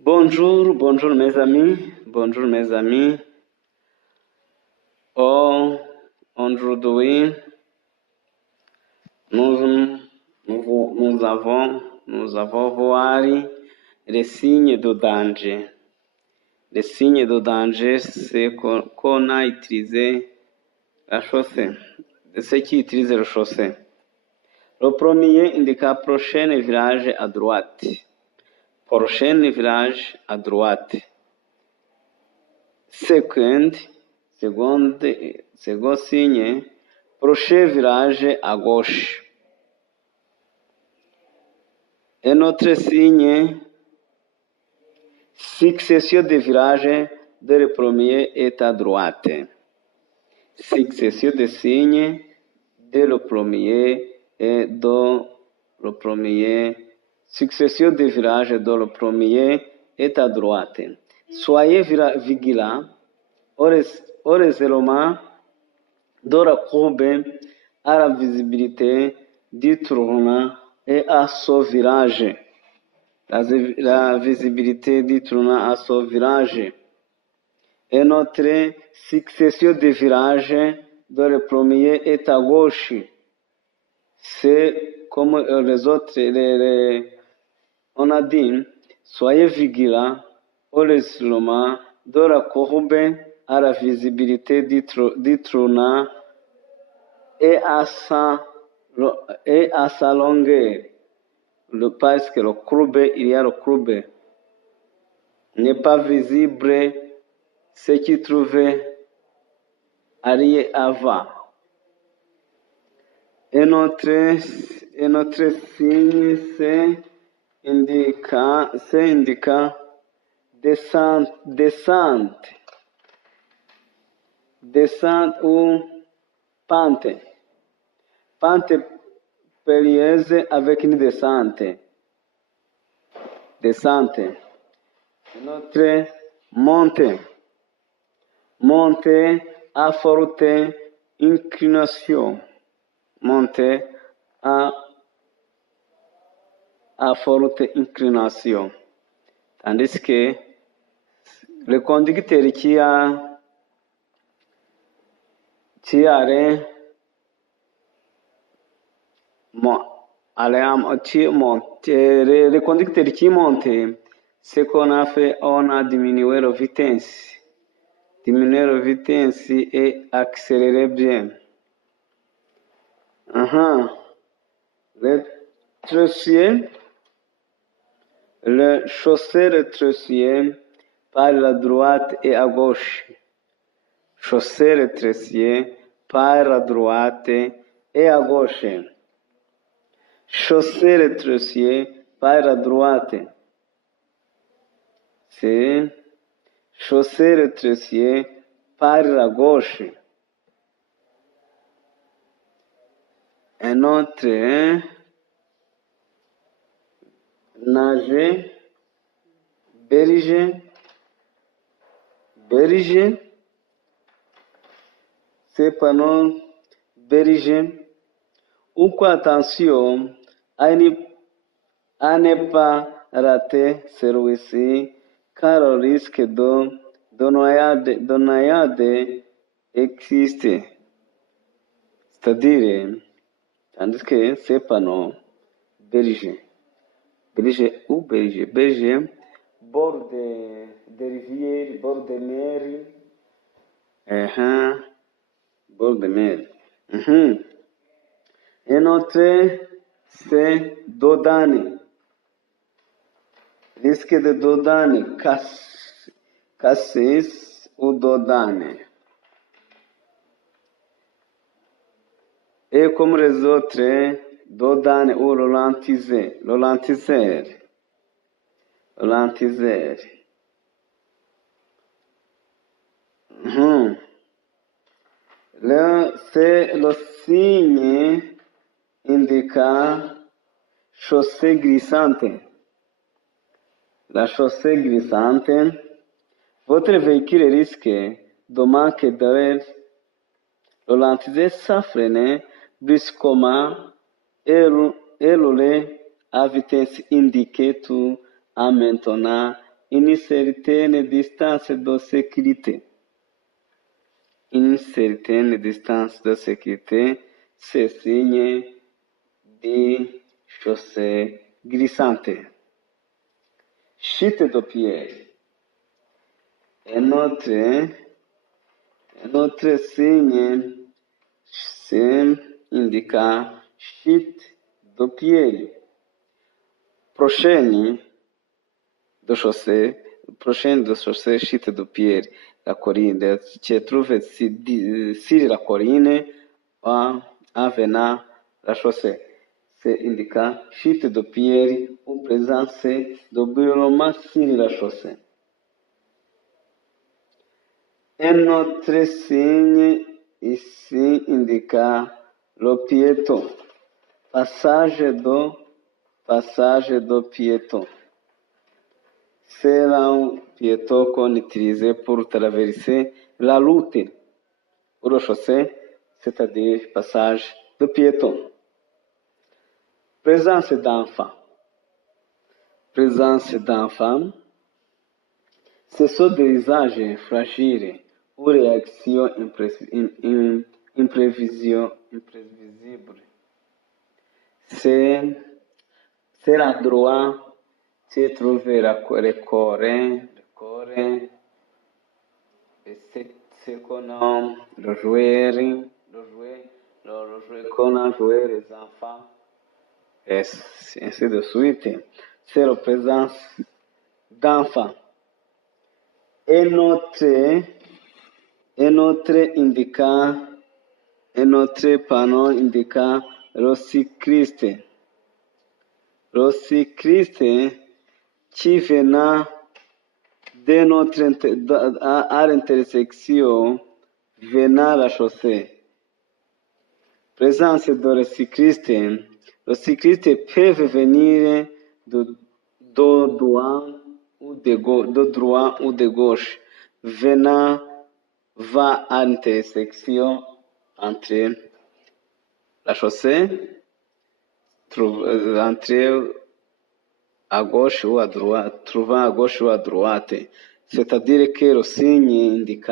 Bonjour, bonjour mes amis, bonjour mes amis. Oh, aujourd'hui, nous avons voir les signes de danger. Les signes de danger, c'est qu'on a utilisé la chaussée. Ceux qui utilisent la chaussée. Le premier indique prochain virage à droite. Prochain virage à droite. Second signe, prochain virage à gauche. Un autre signe, succession de virages de le premier est à droite. Succession de signes de le premier et de le premier. Succession de virages de le premier est à droite. Soyez vigilants heureusement de la courbe à la visibilité du tournant et à son virage. La visibilité du tournant à son virage. Et notre succession de virages de le premier est à gauche. C'est comme les autres, on a dit, soyez vigilants heureusement de la courbe à la visibilité du tournant et à sa longueur. Parce que le courbe, il y a le courbe, n'est pas visible ce qui trouvait arrière avant. Et notre signe, c'est indiquant descente ou pente. Pente périlleuse avec une descente. Notre montée à forte inclination. Montée à forte inclination. Tandis que le conducteur qui le conducteur qui monte, ce qu'on a fait, on a diminué la vitesse. Diminuer la vitesse et accélérer bien. Le chaussée rétrécié par la droite et à gauche. Chaussée rétrécié par la droite et à gauche. Chaussée rétrécié par la droite. C'est chaussée rétrécié par la gauche. Un autre, nager, berger, c'est panneau berger. Ou quoi, attention à ne pas rater celui-ci, car le risque de noyade existe. C'est-à-dire, tandis que c'est panneau berger, bord de rivière, bord de mer, bord de mer. Un autre, c'est dodane. Risque de dodane, cassis ou dodane. Et comme les autres, dodane ou ralentiseur. C'est le signe indiquant chaussée glissante. La chaussée glissante, votre véhicule risque de manquer d'arrêt. Ralentisez sans freiner brusquement et rouler à vitesse indiquée tout en maintenant une certaine distance de sécurité. Une certaine distance de sécurité, c'est signe de chaussée glissante. Chute de pied. Un autre signe, c'est indica chute de pied. Prochaine de chaussée, chute de pied. La colline, se trouve sur la colline en venant la chaussée. C'est indica chute de pied ou présence de brûlement sur la chaussée. Un autre signe ici indica le piéton. Passage de piéton. C'est un piéton qu'on utilisait pour traverser la route ou la chaussée, c'est-à-dire passage de piéton. Présence d'enfants. Présence d'enfants, ce sont des visages fragiles ou réactions imprévisibles. C'est l'endroit où se trouve le corps, c'est qu'on a le joueur qu'on a joué les enfants, et ainsi de suite. C'est la présence d'enfants. Un autre panneau indiquant le cycliste. Le cycliste qui venant à l'intersection venant la chaussée. Présence de le cycliste. Le cycliste peut venir de droit ou de gauche. Venant va à l'intersection entre la chaussée, entre à gauche ou à droite, trouvant à gauche ou à droite. C'est-à-dire que le signe indique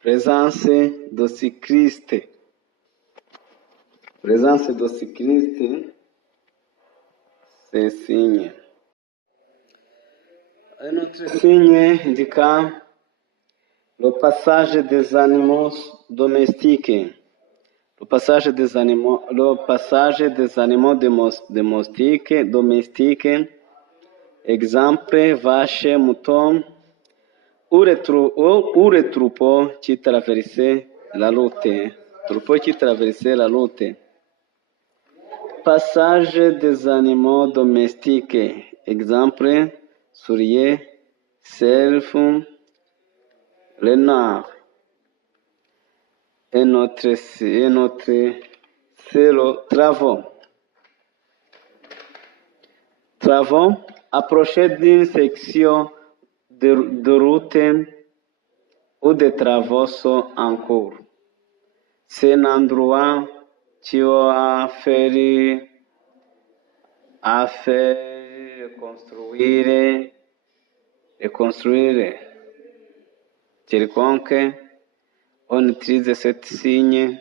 présence de cycliste. Présence de cycliste, c'est signe. Un autre signe indiquant le passage des animaux domestiques. Le passage des animaux domestiques, exemple, vache, mouton, ou les troupeaux qui traversaient la route. Passage des animaux domestiques, exemple, souris, cerf, renard. Un autre, c'est le travaux. Travaux, approcher d'une section de route où des travaux sont en cours. C'est un endroit qui a fait reconstruire quelconque. On utilise ce signe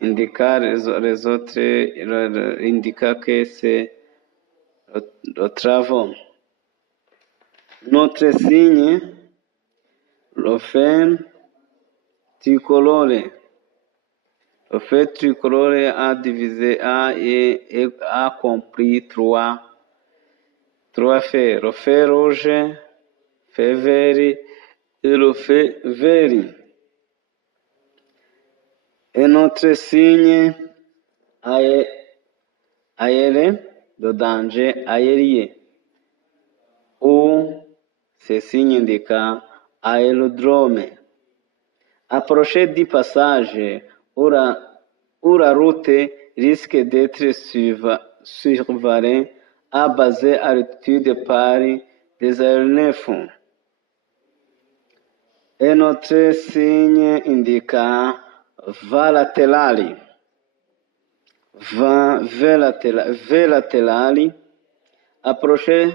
indiquant les autres, indiquant que c'est le travail. Notre signe, le fait tricolore. Le fait tricolore a compris trois faits. Le fait rouge, fait vert et le fait vert. Un autre signe aérien, de danger aérien, ou ce signe indiquant aérodrome. Approcher du passage où la route risque d'être survolée à basse altitude par des aéronefs. Un autre signe indiquant va laterali, approcher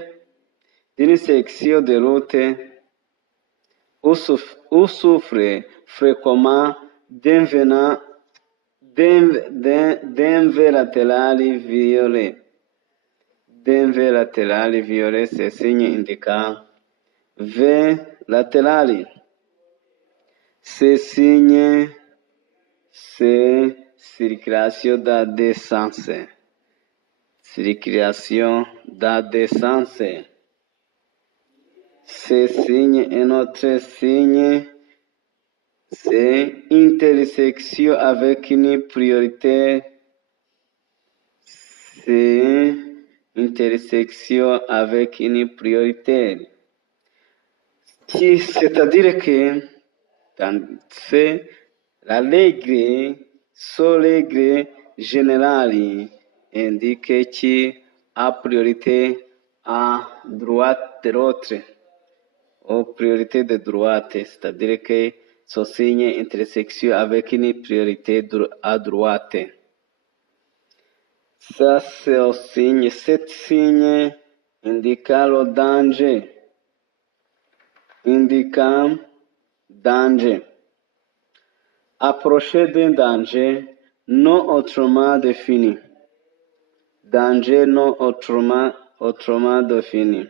d'une section de route où souffre fréquemment d'un latéral violet. D'un latéral violet, c'est signe indiquant V latéral. Ce signe, c'est circulation dans deux sens. Circulation dans deux sens. Ce signe, un autre signe, c'est intersection avec une priorité. C'est intersection avec une priorité. C'est-à-dire que c'est la règle, sous règle générale, indique qui a priorité à droite de l'autre, ou priorité de droite, c'est-à-dire que ce signe intersection avec une priorité à droite. Ça, c'est un signe, cet signe indiquant le danger. Indiquant danger. Approcher d'un danger non autrement défini. Danger non autrement défini.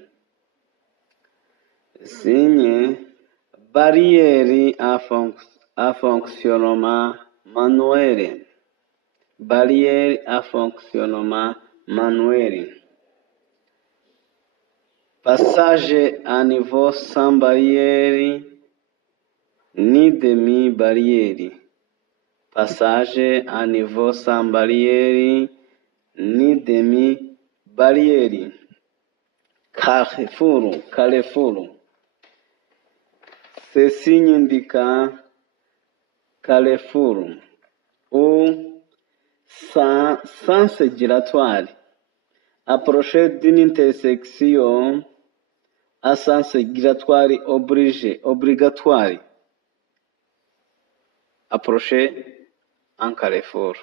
Signe barrière à fonctionnement manuel. Barrière à fonctionnement manuel. Passage à niveau sans barrière ni demi-barrière. Passage à niveau sans barrière ni demi-barrière. Carrefour. Ce signe indiquant carrefour ou sens giratoire. Approcher d'une intersection à sens giratoire obligatoire. Approcher un carrefour.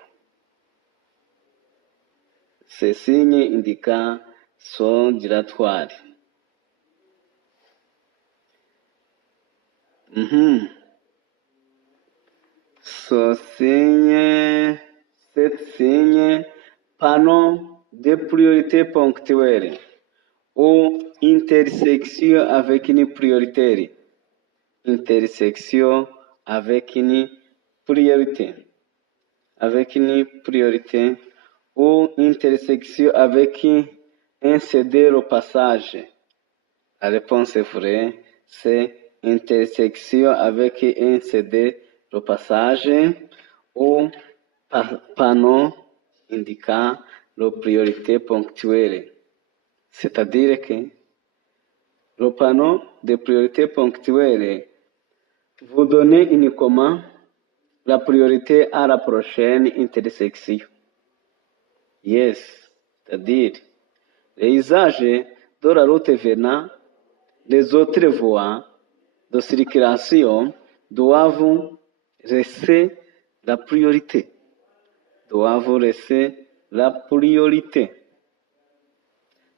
Ce signe indiquant son giratoire. Cet signe, panneau de priorité ponctuelle ou intersection avec une priorité. Intersection avec une priorité. Avec une priorité ou intersection avec un céder au passage. La réponse est vraie, c'est intersection avec un céder au passage ou panneau indiquant la priorité ponctuelle. C'est-à-dire que le panneau de priorité ponctuelle vous donne uniquement la priorité à la prochaine intersection. Yes, c'est-à-dire les usages de la route venant des autres voies de circulation doivent rester la priorité.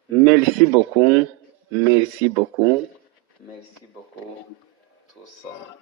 Merci beaucoup. Tout ça.